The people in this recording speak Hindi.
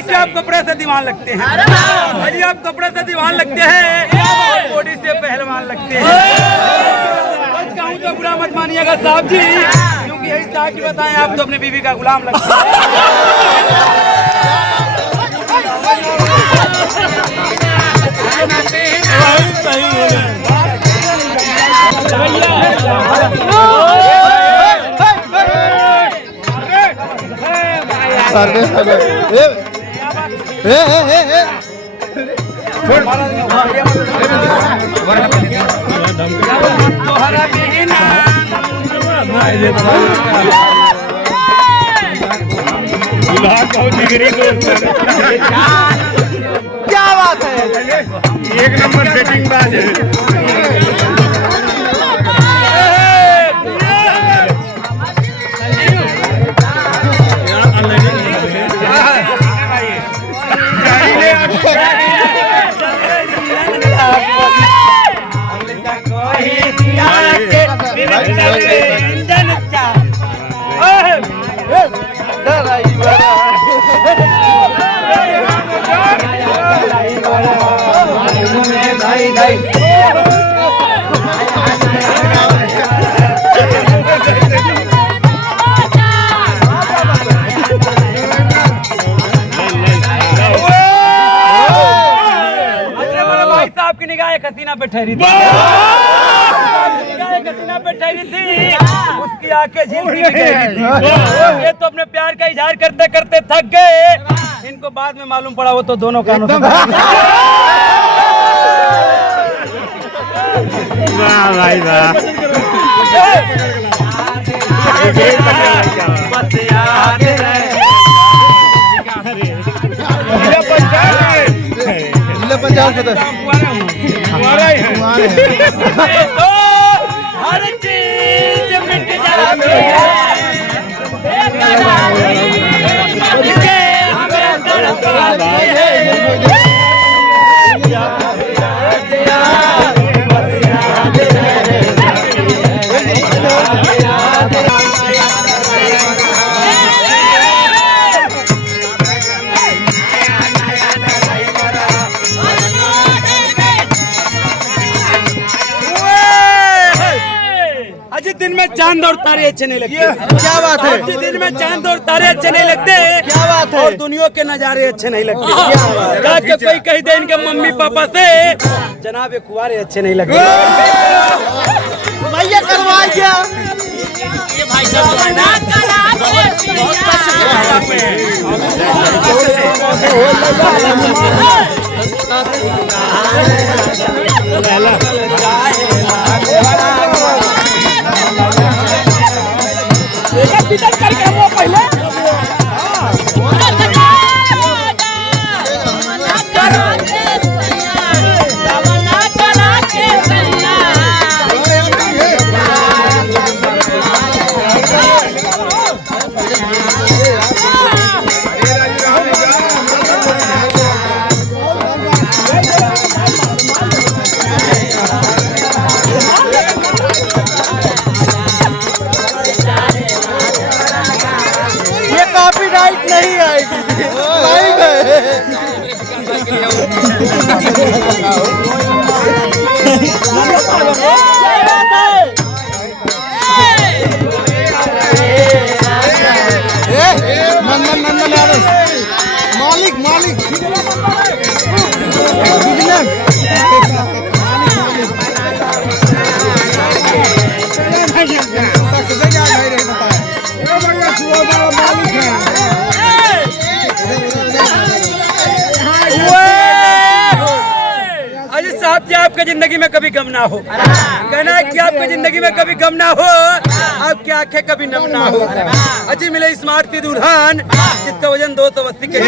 कि आप कपड़े से दीवान लगते हैं, अजी आप कपड़े से दीवान लगते हैं और बॉडी से पहलवान लगते हैं। सच कहूं तो बुरा मत मानिएगा साहब जी, क्योंकि यही साहब की बताएं आप तो अपने बीवी का गुलाम लगते हैं। क्या बात है, एक नंबर सेटिंग बाज है। आपकी निगाह एक हसीना पे ठहरी थी, हसीना पे ठहरी थी, उसकी आंखें झीलती थी। ये तो अपने प्यार का इजहार करते करते थक गए, इनको बाद में मालूम पड़ा वो तो दोनों कानों से। वाह भाई वाह। पंचायत तो हर चीज मिट जाती है, दिन में चांद और तारे अच्छे नहीं लगते। क्या बात है, दिन में चांद और तारे अच्छे नहीं लगते। क्या बात है, और दुनिया के नजारे अच्छे नहीं लगते। क्या कोई कह दे इनके मम्मी पापा से जनाब कुंवारे अच्छे नहीं लगते। भैया करवा क्या पहले नहीं आएगी। मालिक मालिक साहब जी आपके जिंदगी में कभी गम ना हो, कहना है कि आपकी जिंदगी में कभी गम ना हो, आपकी आंखें कभी नम ना हो। अजी मिले स्मार्ट दुल्हन जिसका वजन 280 के